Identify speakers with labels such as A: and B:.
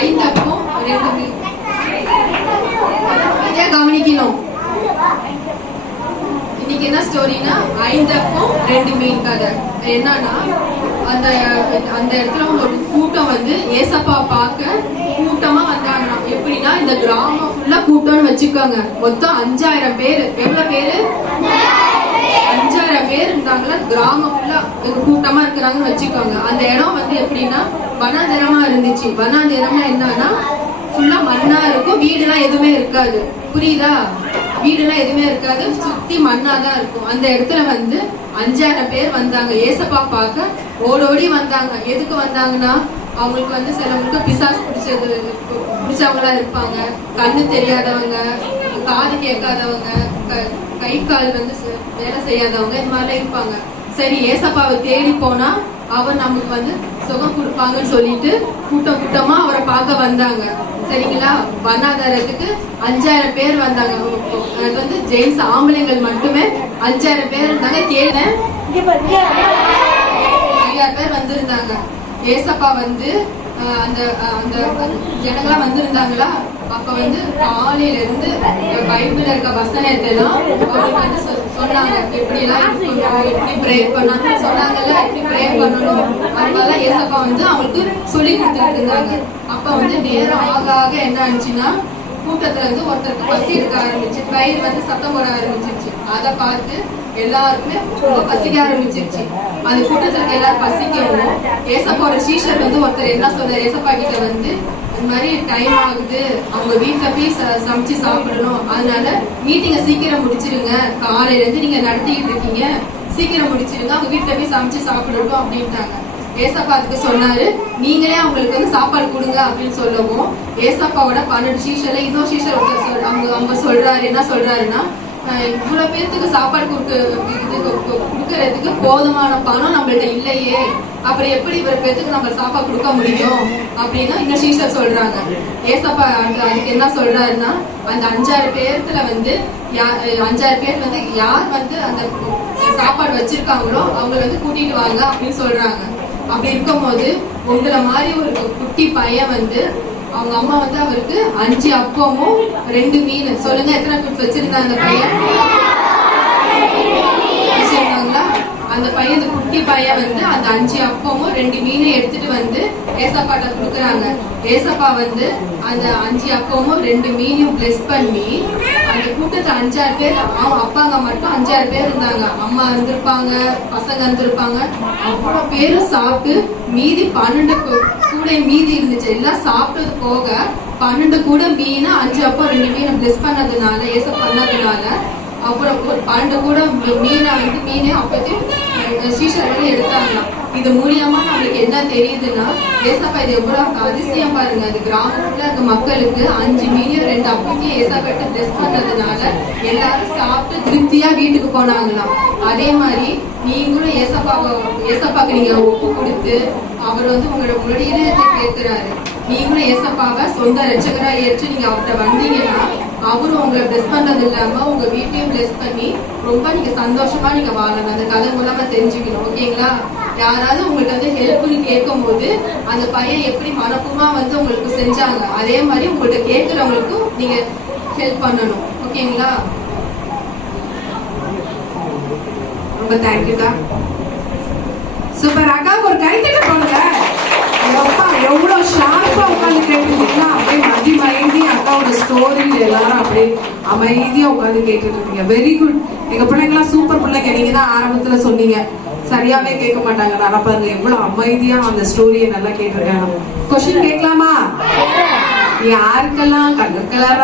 A: ஐந்தப்பம் ரெண்டு மீன் இதை கவனிக்கணும். இன்னைக்கு என்ன ஸ்டோரினா ஐந்தப்பம் ரெண்டு மீன் கதை. என்னன்னா அந்த அந்த இடத்துல ஒரு கூட்டம் வந்து ஏசப்பா பார்க்க கூட்டமா வந்தாங்களாம். எப்படின்னா இந்த கிராமம் ஃபுல்லா கூட்டம்னு வச்சுக்கோங்க. மொத்தம் அஞ்சாயிரம் பேர். எவ்வளவு பேரு? பேர் இருந்தாங்களா கிராமம் ஃபுல்லா ஒரு கூட்டமா இருக்கிறாங்கன்னு வச்சுக்கோங்க. அந்த இடம் வந்து எப்படின்னா வனாந்திரமா இருந்துச்சு. வனாந்திரம்னா என்னன்னா ஃபுல்லா மண்ணா இருக்கும் வீடுலாம் எதுவுமே இருக்காது. புரியுதா? வீடுலாம் எதுவுமே இருக்காது சுத்தி மண்ணா தான் இருக்கும். அந்த இடத்துல வந்து அஞ்சாயிரம் பேர் வந்தாங்க. ஏசப்பா பார்க்க ஓடோடி வந்தாங்க. எதுக்கு வந்தாங்கன்னா அவங்களுக்கு வந்து சிலவங்களுக்கு பிசாஸ் பிடிச்சது பிடிச்சவங்களா இருப்பாங்க. கண்ணு தெரியாதவங்க காது கேட்காதவங்க க- கால் வந்து வேலை செய்யாதவங்க இந்த மாதிரிலாம் இருப்பாங்க. சரி ஏசப்பாவை தேடி போனா அவர் நமக்கு வந்து சுகம் கொடுப்பாங்கன்னு சொல்லிட்டு கூட்டம் கூட்டமா அவரை பார்க்க வந்தாங்க. சரிங்களா? வண்ணாதாரத்துக்கு அஞ்சாயிரம் பேர் வந்தாங்க. அது வந்து ஜெயின்ஸ் ஆம்பளைங்கள் மட்டுமே அஞ்சாயிரம் பேர் இருந்தாங்க. கேட்டேன் நிறைய பேர் வந்திருந்தாங்க. ஏசப்பா வந்து அந்த அந்த ஜனங்களாம் வந்திருந்தாங்களா? அப்ப வந்து காலையில இருந்து பைபிள் இருக்க வசனத்தை எல்லாம் வந்து சொ- சொன்னாங்க. எப்படி எல்லாம் எப்படி ப்ரேயர் பண்ணாங்க சொன்னாங்கல்ல எப்படி ப்ரேயர் பண்ணணும். அதனால ஏசப்பா வந்து அவங்களுக்கு சொல்லி கொடுத்துட்டு இருந்தாங்க அப்ப வந்து நேரம் ஆக ஆக என்ன ஆச்சுன்னா கூட்டத்துல இருந்து ஒருத்தருக்கு பசி எடுக்க ஆரம்பிச்சு வயிறு வந்து சத்தம் போட ஆரம்பிச்சிருச்சு. அதை பார்த்து எல்லாருக்குமே ரொம்ப பசிக்க ஆரம்பிச்சிருச்சு. அந்த கூட்டத்துல இருக்க எல்லாரும் பசிக்கவும் ஏசப்பாவோட சீஷர் வந்து ஒருத்தர் என்ன சொல்றாரு? ஏசப்பா கிட்ட வந்து இந்த மாதிரி டைம் ஆகுது. அவங்க வீட்டுல போய் ச- சமைச்சு சாப்பிடணும். அதனால மீட்டிங்க சீக்கிரம் முடிச்சிருங்க. காலையில இருந்து நீங்க நடத்திக்கிட்டு இருக்கீங்க. சீக்கிரம் முடிச்சிருங்க. அவங்க வீட்டுல போய் சமைச்சு சாப்பிடட்டும் அப்படின்ட்டாங்க. ஏசப்பா அதுக்கு சொன்னாரு நீங்களே அவங்களுக்கு வந்து சாப்பாடு கொடுங்க அப்படின்னு சொல்லவும் ஏசப்பாவோட பன்னெண்டு சீஷர்ல இதோ சீஷர் சொல் அவங்க அவங்க சொல்றாரு என்ன சொல்றாருன்னா இவ்வளோ இவ்வளவு பேர்த்துக்கு சாப்பாடு கொடுக்க இது கொடுக்கறதுக்கு போதுமான பணம் நம்மள்ட்ட இல்லையே. அப்புறம் எப்படி இவ்வளோ பேர்த்துக்கு நம்ம சாப்பாடு கொடுக்க முடியும்? அப்படின்னு இன்னும் சீஷர் சொல்றாங்க. ஏசப்பா அதுக்கு என்ன சொல்றாருன்னா அந்த அஞ்சாறு பேர்த்துல வந்து யா- அஞ்சாறு பேர் வந்து யார் வந்து அந்த சாப்பாடு வச்சிருக்காங்களோ அவங்கள வந்து கூட்டிட்டு வாங்க அப்படின்னு சொல்றாங்க. அப்படி இருக்கும்போது உங்களை மாதிரி ஒரு குட்டி பையன் வந்து அவங்க அம்மா வந்து அவருக்கு அஞ்சு அப்பமும் ரெண்டு மீன். சொல்லுங்க எத்தனை குட் வச்சிருந்தாங்க அந்த பையன்? வச்சிருந்தாங்களா அந்த பையன் குட்டி பையன் வந்து அந்த அஞ்சு அப்பமும் ரெண்டு மீனையும் எடுத்துட்டு வந்து ஏசப்பாட்ட கொடுக்குறாங்க. ஏசப்பா வந்து அந்த அஞ்சு அப்பமும் ரெண்டு மீனையும் பிளெஸ் பண்ணி அந்த கூட்டத்துல அஞ்சாறு பேர் அவன் அப்பாங்க மட்டும் அஞ்சாறு பேர் இருந்தாங்க. அம்மா இருந்திருப்பாங்க பசங்க இருந்திருப்பாங்க. அவ்வளோ பேரும் சாப்பிட்டு மீதி பன்னெண்டு கூட மீதி இருந்துச்சு. எல்லாம் சாப்பிட்டது போக பன்னெண்டு கூட மீன் அஞ்சு அப்போ ரெண்டு மீனை பிளஸ் பண்ணதுனால ஏச பண்ணதுனால அப்புறம் பன்னெண்டு கூட மீனை வந்து மீனே அப்பத்தையும் சீஷர் வந்து எடுத்தாங்களாம் இது மூலியமா நம்மளுக்கு என்ன தெரியுதுன்னா ஏசப்பா இது எவ்வளவு அதிசயம் பாருங்க. அது கிராமத்துல இருக்க மக்களுக்கு அஞ்சு மீனையும் ரெண்டு அப்பத்தையும் ஏசப்பாட்ட ட்ரெஸ் பண்ணதுனால எல்லாரும் சாப்பிட்டு திருப்தியா வீட்டுக்கு போனாங்களாம். அதே மாதிரி நீங்களும் ஏசப்பாவை ஏசப்பாக்கு நீங்க ஒப்பு கொடுத்து அவர் வந்து உங்களோட உங்களுடைய இதயத்தை கேட்கிறாரு. நீங்களும் ஏசப்பாவை சொந்த ரட்சகரா ஏற்று நீங்க அவர்கிட்ட வந்தீங்கன்னா அவரும் உங்களை பிளஸ் பண்றது இல்லாம உங்க வீட்டையும் பிளஸ் பண்ணி ரொம்ப நீங்க சந்தோஷமா நீங்க வாழணும். அந்த கதை மூலமா தெரிஞ்சுக்கணும். ஓகேங்களா? யாராவது உங்களுக்கு வந்து ஹெல்ப்னு கேட்கும் போது அந்த பையன் எப்படி மனப்பூர்வமா வந்து உங்களுக்கு செஞ்சாங்க அதே மாதிரி உங்கள்கிட்ட கேட்கறவங்களுக்கும் நீங்க ஹெல்ப் பண்ணணும். ஓகேங்களா? ரொம்ப தேங்க்யூக்கா
B: சூப்பர் அக்கா ஒரு கைத்தட்ட போடுங்க எவ்வளவு ஷார்ப்பா உட்காந்து கேட்டுருந்தீங்கன்னா அப்படியே மதி மயங்கி அக்காவோட ஸ்டோரி எல்லாரும் அப்படியே அமைதியா உட்காந்து கேட்டுட்டு இருக்கீங்க. வெரி குட் எங்க பிள்ளைங்களாம் சூப்பர் பிள்ளைங்க. நீங்க தான் ஆரம்பத்துல சொன்னீங்க. சரியாவே கேட்க மாட்டாங்க. நான் பாருங்க எவ்வளவு அமைதியா அந்த ஸ்டோரியை நல்லா கேட்டிருக்காங்க. கொஸ்டின் கேட்கலாமா? யாருக்கெல்லாம் கலர் கலரா